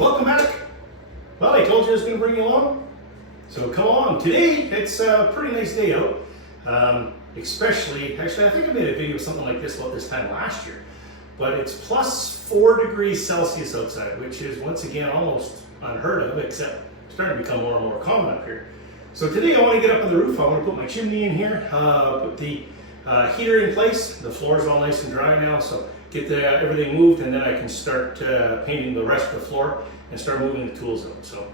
Welcome back. Well, I told you I was going to bring you along, so come on. Today, it's a pretty nice day out. Actually, I think I made a video of something like this about this time last year, but it's plus 4 degrees Celsius outside, which is once again almost unheard of, except it's starting to become more and more common up here. So today I want to get up on the roof. I want to put my chimney in here, put the heater in place. The floor is all nice and dry now, so get everything moved, and then I can start painting the rest of the floor and start moving the tools out. So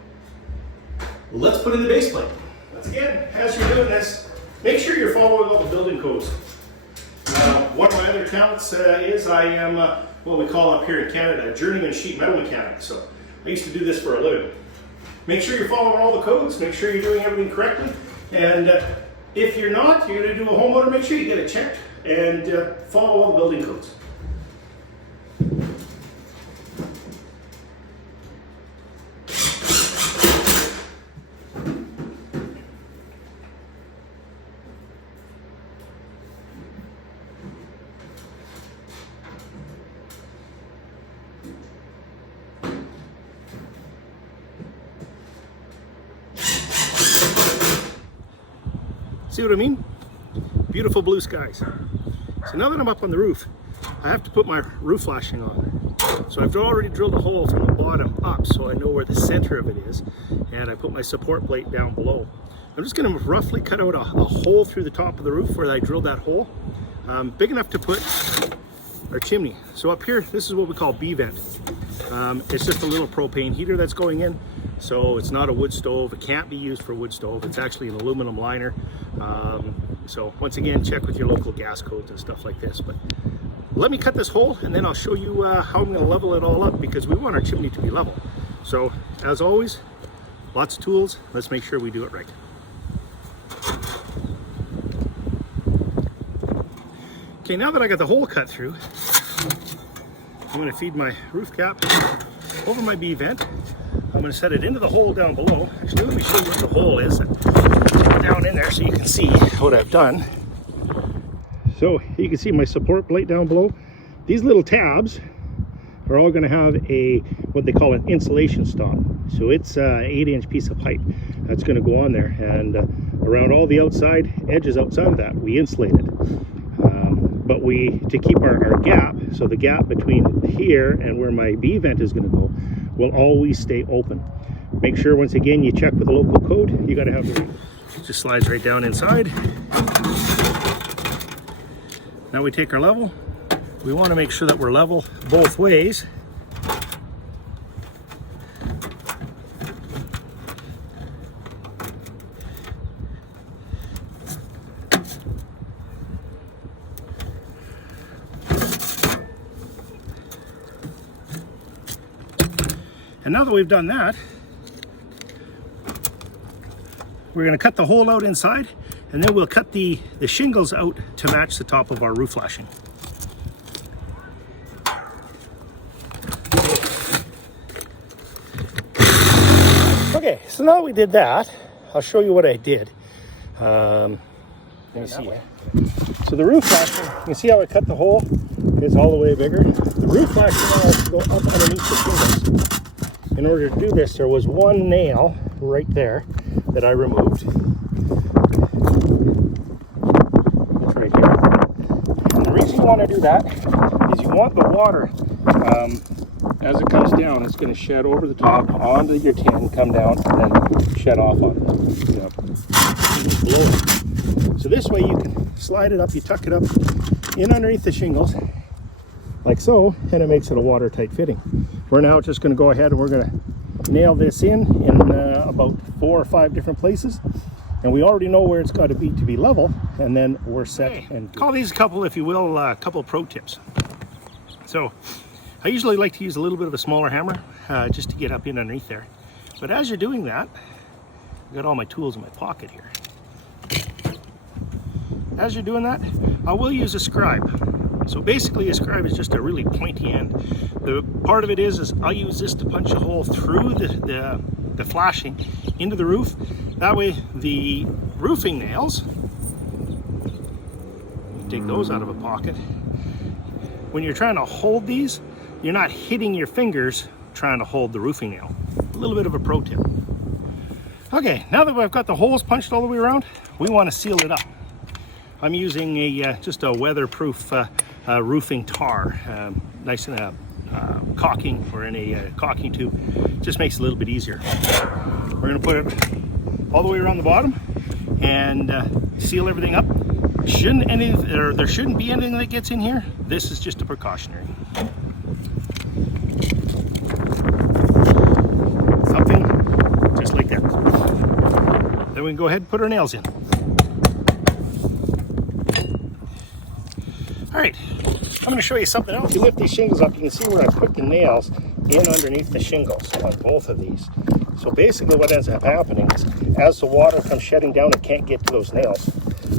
let's put in the base plate. Once again, as you're doing this, make sure you're following all the building codes. One of my other talents is I am what we call up here in Canada a journeyman sheet metal mechanic. So I used to do this for a living. Make sure you're following all the codes. Make sure you're doing everything correctly. And if you're not, you're going to do a homeowner, make sure you get it checked and follow all the building codes. See what I mean? Beautiful blue skies. So now that I'm up on the roof, I have to put my roof lashing on. So I've already drilled a hole from the bottom up so I know where the center of it is, and I put my support plate down below. I'm just going to roughly cut out a hole through the top of the roof where I drilled that hole, big enough to put our chimney. So up here, this is what we call B vent. It's just a little propane heater that's going in. So it's not a wood stove. It can't be used for wood stove. It's actually an aluminum liner. So once again, check with your local gas codes and stuff like this. But let me cut this hole and then I'll show you how I'm going to level it all up, because we want our chimney to be level. So as always, lots of tools. Let's make sure we do it right. Okay, now that I got the hole cut through, I'm going to feed my roof cap over my B vent. I'm going to set it into the hole down below. Actually, let me show you what the hole is down in there so you can see what I've done. So you can see my support plate down below. These little tabs are all going to have what they call an insulation stop. So it's an 8-inch piece of pipe that's going to go on there, and around all the outside edges outside of that we insulate it. But to keep our gap, so the gap between here and where my B vent is going to go, will always stay open. Make sure, once again, you check with the local code. You got to have the, it just slides right down inside. Now we take our level. We want to make sure that we're level both ways. And now that we've done that, we're going to cut the hole out inside, and then we'll cut the shingles out to match the top of our roof lashing. Okay, so now that we did that, I'll show you what I did. Let me see. So the roof lashing, you can see how I cut the hole. It's all the way bigger. The roof lashing now has to go up underneath the shingles. In order to do this, there was one nail right there that I removed. It's right here. And the reason you want to do that is you want the water, as it comes down, it's going to shed over the top onto your tin, come down, and then shed off on it. You know, below it. So this way you can slide it up, you tuck it up in underneath the shingles, like so, and it makes it a watertight fitting. We're now just going to go ahead and we're going to nail this in about 4 or 5 different places, and we already know where it's got to be level, and then we're set. Okay. And call these a couple, if you will, a couple of pro tips. So I usually like to use a little bit of a smaller hammer just to get up in underneath there. But as you're doing that, I've got all my tools in my pocket here. As you're doing that, I will use a scribe. So basically a scribe is just a really pointy end. The part of it is I'll use this to punch a hole through the flashing into the roof. That way the roofing nails, take those out of a pocket. When you're trying to hold these, you're not hitting your fingers trying to hold the roofing nail. A little bit of a pro tip. Okay, now that we've got the holes punched all the way around, we want to seal it up. I'm using just a weatherproof roofing tar, nice in a caulking or in a caulking tube. Just makes it a little bit easier. We're going to put it all the way around the bottom and seal everything up. There shouldn't be anything that gets in here. This is just a precautionary. Something just like that. Then we can go ahead and put our nails in. All right, I'm going to show you something else. If you lift these shingles up, you can see where I put the nails in underneath the shingles on both of these. So basically what ends up happening is as the water comes shedding down, it can't get to those nails.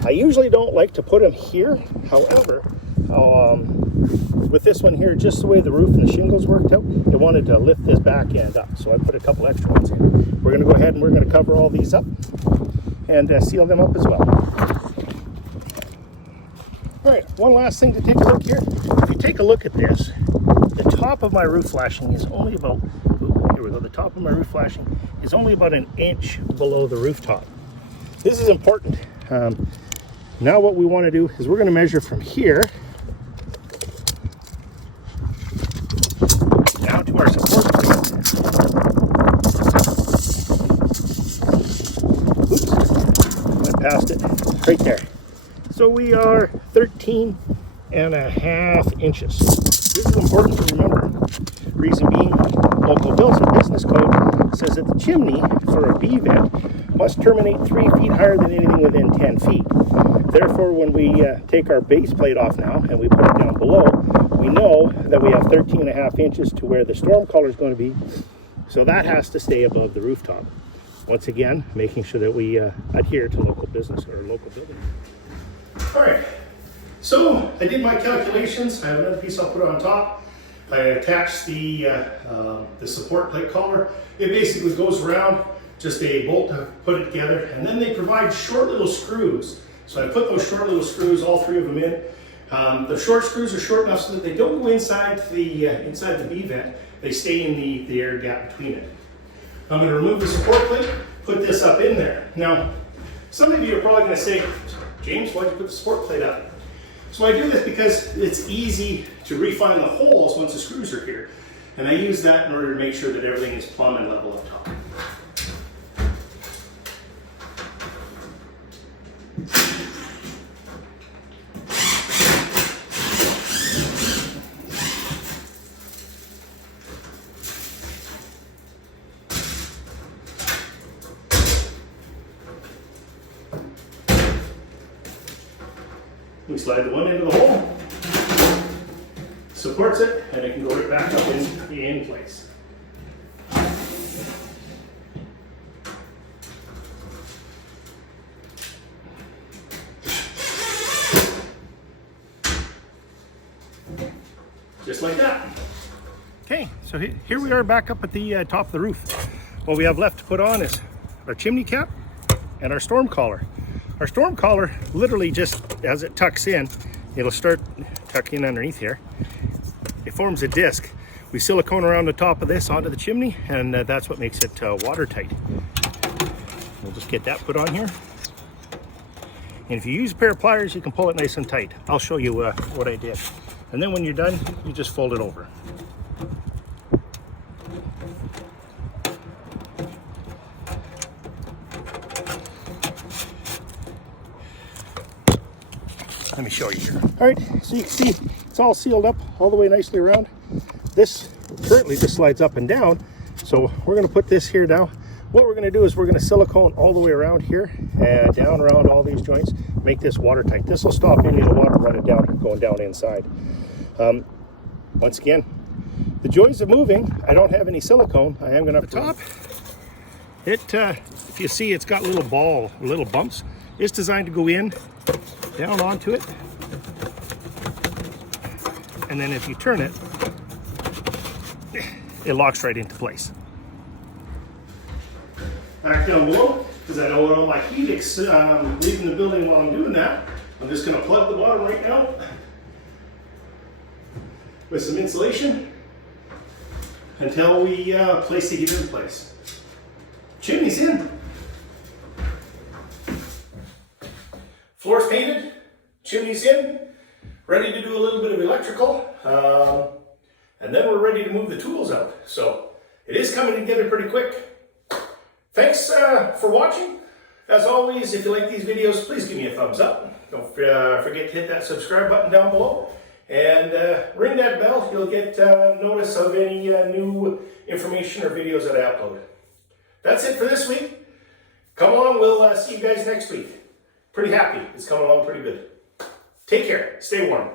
I usually don't like to put them here. However, with this one here, just the way the roof and the shingles worked out, it wanted to lift this back end up. So I put a couple extra ones in. We're going to go ahead and we're going to cover all these up and seal them up as well. All right, one last thing to take a look here. If you take a look at this, the top of my roof flashing is only about, here we go, the top of my roof flashing is only about an inch below the rooftop. This is important. Now what we want to do is we're going to measure from here down to our support plate. Oops, I passed it right there. So we are 13.5 inches. This is important to remember. Reason being, local business code says that the chimney for a B vent must terminate 3 feet higher than anything within 10 feet. Therefore, when we take our base plate off now and we put it down below, we know that we have 13.5 inches to where the storm collar is going to be. So that has to stay above the rooftop. Once again, making sure that we adhere to local business or local building. All right, so I did my calculations. I have another piece I'll put on top. I attached the support plate collar. It basically goes around, just a bolt to put it together, and then they provide short little screws. So I put those short little screws, all 3 of them in. The short screws are short enough so that they don't go inside the B vent. They stay in the air gap between it. I'm going to remove the support plate, put this up in there. Now, some of you are probably going to say, James, why'd you put the support plate up? So I do this because it's easy to refine the holes once the screws are here. And I use that in order to make sure that everything is plumb and level up top. We slide the one end of the hole, supports it, and it can go right back up in place. Just like that. Okay, so here we are back up at the top of the roof. What we have left to put on is our chimney cap and our storm collar. Our storm collar, literally just as it tucks in, it'll start tucking underneath here. It forms a disc. We silicone around the top of this onto the chimney, and that's what makes it watertight. We'll just get that put on here. And if you use a pair of pliers, you can pull it nice and tight. I'll show you what I did. And then when you're done, you just fold it over. Let me show you here. All right, so you can see it's all sealed up all the way nicely around. This currently just slides up and down. So we're gonna put this here now. What we're gonna do is we're gonna silicone all the way around here and down around all these joints, make this watertight. This will stop any of the water running down, going down inside. Once again, the joys of moving, I don't have any silicone. I am gonna have the top. If you see, it's got little bumps. It's designed to go in, down onto it, and then if you turn it, it locks right into place. Back down below, because I don't want all my heat leaving the building while I'm doing that, I'm just going to plug the bottom right now with some insulation. until we place the heater in place. Chimney's in. Floor's painted, chimney's in, ready to do a little bit of electrical, and then we're ready to move the tools out. So it is coming together pretty quick. Thanks for watching. As always, if you like these videos, please give me a thumbs up. Don't forget to hit that subscribe button down below. And ring that bell. You'll get notice of any new information or videos that I upload. That's it for this week. Come on, we'll see you guys next week. Pretty happy. It's coming along pretty good. Take care. Stay warm.